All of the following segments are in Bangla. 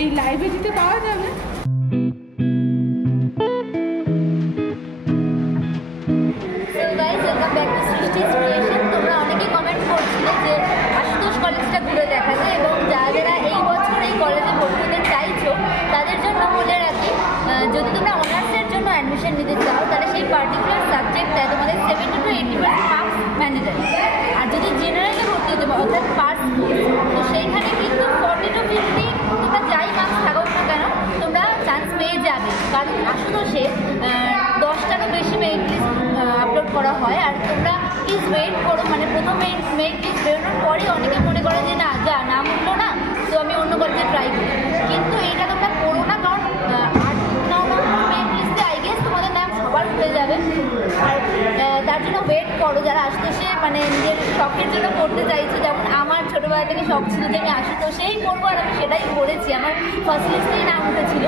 এই লাইব্রেরিতে পাওয়া যাবে। তোমরা অনেকেই কমেন্ট করছিলে যে আশুতোষ কলেজটা ঘুরে দেখাতে, এবং যারা এই বছর এই কলেজে ভর্তি হতে চাইছো তাদের জন্য বলে রাখি, যদি তোমরা অনার্সের জন্য অ্যাডমিশন নিতে চাও তাহলে সেই পার্টিকুলার সাবজেক্টটায় তোমাদের 70 to 80% মার্কস ম্যান্ডেটরি। আর যদি জেনারেলে ভর্তি হতে পারো অর্থাৎ পাস, তো সেইখানে কিন্তু 40 to 50 তোমরা যাই মার্কস থাকো না কেন তোমরা চান্স পেয়ে যাবে। কারণ আশুতোষে 10টারও বেশি মেরিট লিস্ট আপলোড করা হয়। আর তোমরা প্লিজ ওয়েট করো, মানে প্রথম মেরিট লিস্ট বেরোনোর পরে অনেকে মনে করে যে না যা নাম উঠলো না তো আমি অন্য কলেজে ট্রাই করি, কিন্তু এটা তোমরা করো না। কারণ 8-9 নম্বর মেরিট লিস্টে আই গেস তোমাদের নাম সবার হয়ে যাবে। আর তার জন্য ওয়েট করো যারা আশুতোষে মানে নিজের শখের জন্য পড়তে চাইছো। যেমন আমার ছোটোবেলা থেকে শখ ছিল যে আমি আশুতোষেই পড়বো, আর আমি সেটাই করেছি, আমার ফার্স্ট লিস্টেই নাম উঠেছিল।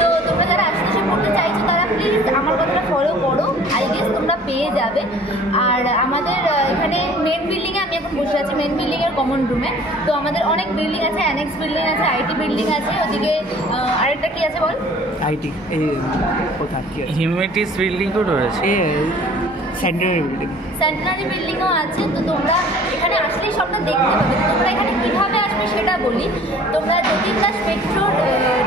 তো তোমরা যারা আশুতোষে পড়তে চাইছো তারা প্লিজ আমার কথাটা ফলো করো, আই গেস তোমরা পেয়ে যাবে। আর আমাদের এখানে মেন বিল্ডিংয়ে আমি এখন বসে আছি, মেন বিল্ডিংয়ের কমন রুমে। তো আমাদের অনেক বিল্ডিং আছে, অ্যানেক্স বিল্ডিং আছে, আইটি বিল্ডিং আছে, ওদিকে আরেকটা কি আছে বল? আইটি কোথায় কি আছে? হিউম্যানিটিস বিল্ডিংও রয়েছে, সেন্টেনারি বিল্ডিংও আছে। তো তোমরা এখানে আসলেই সবটা দেখতে পাবে। তোমরা এখানে কীভাবে আসবে সেটা বলি। তোমরা জ্যোতি ক্লাস মেট্রোর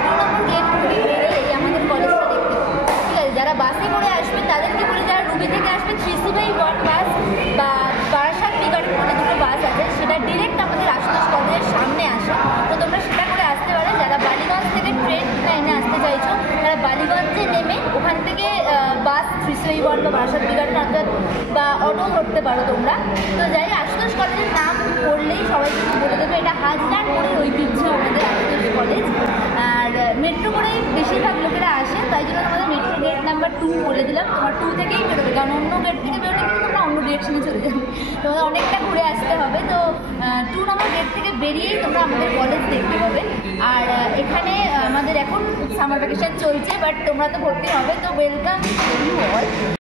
2 নম্বর গেট থেকে বেরিয়ে আমাদের কলেজটা দেখতে পাবে, ঠিক আছে? যারা বাসে করে আসবে তাদেরকে বলি, যারা রুবি থেকে আসবে 3C/1 বাস বা বারাসাত বিকারের মধ্যে দুটো বাস আছে, সেটা ডিরেক্ট আমাদের আশুতোষ কলেজের সামনে আসে। তো তোমরা সেটা করে আসতে পারো। যারা বালিগঞ্জ থেকে ট্রেন লাইনে আসতে চাইছো তারা বালিগঞ্জে নেমে ওখান থেকে বাস 3C/1 বা বারাসাত বিকারের অর্থাৎ বা অটো ধরতে পারো তোমরা। তো যাই আশুতোষ কলেজের নাম করলেই সবাই কিন্তু বলে দেবে এটা হাজার মোড়ের ঐতিহ্য আমাদের আশুতোষ কলেজ। আর মেট্রো করেই বেশিরভাগ লোকেরা আসে, তাই জন্য তোমাদের মেট্রো গেট নাম্বার 2 বলে দিলাম। তোমার 2 থেকেই বেরোবে, কারণ অন্য গেট থেকে বেরোলে কিন্তু তোমরা অন্য ডিরেকশনে চলে যাবে, তোমাদের অনেকটা ঘুরে আসতে হবে। তো 2 নম্বর গেট থেকে বেরিয়েই তোমরা আমাদের কলেজ দেখতে পাবে। আর এখানে আমাদের এখন সামার ভ্যাকেশন চলছে, বাট তোমরা তো ভর্তি হবে, তো ওয়েলকাম ইউ অল।